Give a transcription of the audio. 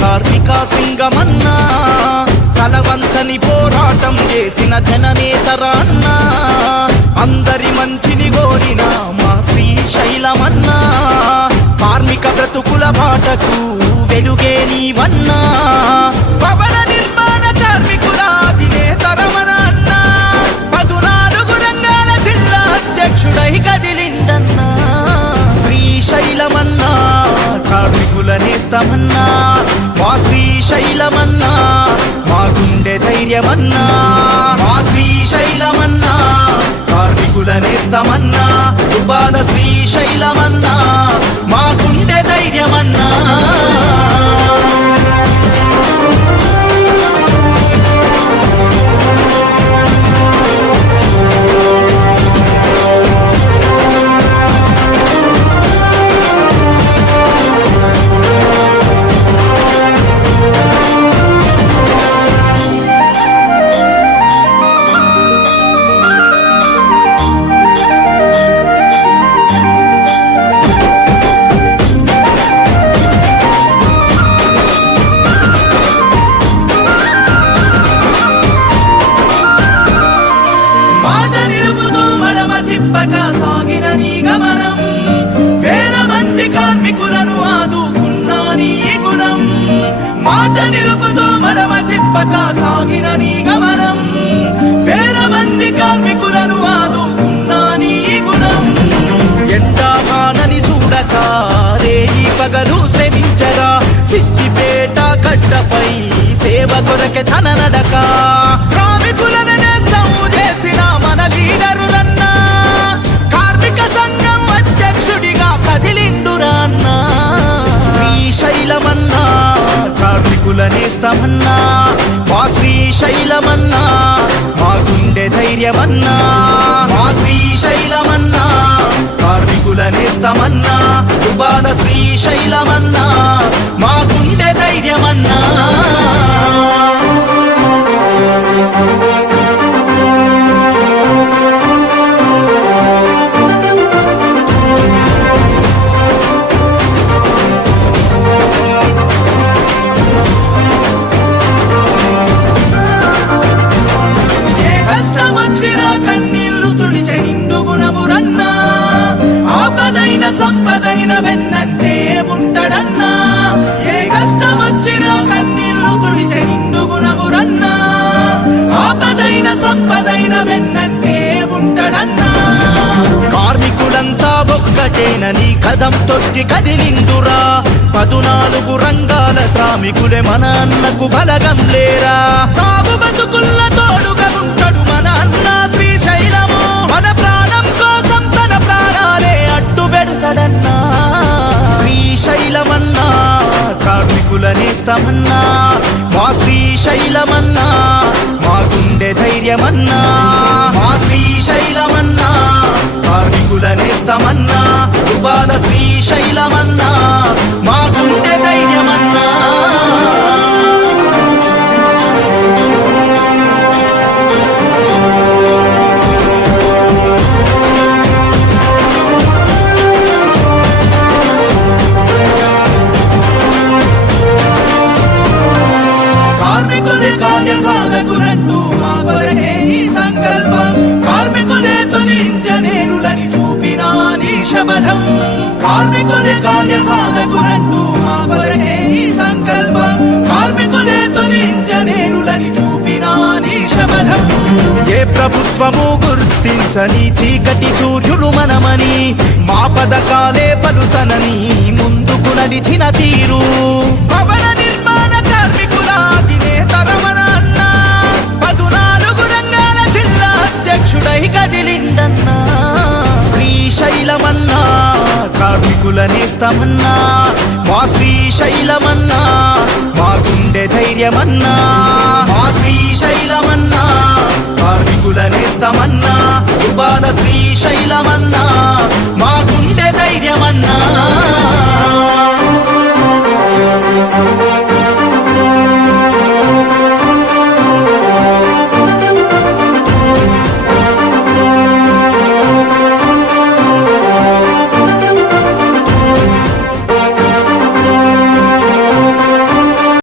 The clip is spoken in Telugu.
కార్మిక సింగమన్నా తలవంచని పోరాటం చేసిన జననేతరా అన్నా అందరి మంచిని కోరిన మా శ్రీశైలమన్నా కార్మిక బ్రతుకుల బాటకు వెలుగే నీవన్నా భవన నిర్మాణ కార్మికుల అధినేతరమన అన్నా 14 రంగాల జిల్లా అధ్యక్షుడై కదిలిండన్నా శ్రీశైలమన్నా కార్మికుల నేస్తమన్నా మా శ్రీశైలమన్నా మా గుండె ధైర్యమన్నా మా శ్రీశైలమన్నా కార్మికుల నేస్తమన్నా దుబాద శ్రీశైలమన్నా మా గుండె ధైర్యమన్నా సాగిన నీ గమనం వేల మంది కార్మికులను ఆదుకున్నా నీ గుణం మాట నిలుపుతూ మడమ తిప్పక సాగిన నీ గమనం వేల మంది కార్మికులను ఆదుకున్నా నీ గుణం ఎండా వానని చూడక రేయి పగలు శ్రమించగా సిద్దిపేట గడ్డపై సేవ కొరకే తన నడక శ్రామికులను నేస్తం చేసిన మన లీడరు కదిలిండురాన్నా శ్రీశైలమన్నా కార్మికుల నేస్తమన్నా మా శ్రీశైలమన్నా మా గుండె ధైర్యమన్నా మా శ్రీశైలమన్నా కార్మికుల నేస్తమన్నా దుబాద శ్రీశైలమన్నా మా గుండె ధైర్యమన్నా సంపదైన వెన్నంటే ఉంటాడన్నా ఏ కష్టం వచ్చినా కన్నీళ్లు తుడిచే నిండు గుణమురన్నా ఆపదైన సంపదైన వెన్నంటే ఉంటాడన్నా కార్మికులంతా ఒక్కటేనని కదం తొక్కి కదిలిందురా 14 రంగాల శ్రామికులే మన అన్నకు బలగం లేరా సాగు బతుకుల్ల తోడుగా ఉంటాడు మన అన్న శ్రీశైలము మన ప్రాణం కోసం తన ప్రాణాలే అడ్డు పెడతాడన్నా శ్రీశైలమన్నా కార్మికుల నేస్తమన్నా మా శ్రీశైలమన్నా మా గుండె ధైర్యమన్నా మా శ్రీశైలమన్నా కార్మికుల నేస్తమన్నా దుబాద శ్రీశైలమన్నా మా గుండె ధైర్యమన్నా కార్మికులే కార్యసాధకులంటూ మా కొరకే ఈ సంకల్పం కార్మికులే తొలి ఇంజనీరులని చూపిన నీ శపథం కార్మికులే కార్యసాధకులంటూ మా కొరకే ఈ సంకల్పం కార్మికులే తొలి ఇంజనీరులని చూపిన నీ శపథం ఏ ప్రభుత్వము గుర్తించని చీకటి సూర్యులు మనమని మా పథకాలే పలుతనని ముందుకు నడిచిన తీరు భవన నిర్మాణ కార్మికుల అధినేతరమన అన్నా 14 రంగాల జిల్లా అధ్యక్షుడై కదిలిండన్నా శ్రీశైలమన్నా కార్మికుల నేస్తమన్నా మా శ్రీశైలమన్నా మా గుండె ధైర్యమన్నా మా శ్రీశైలమన్నా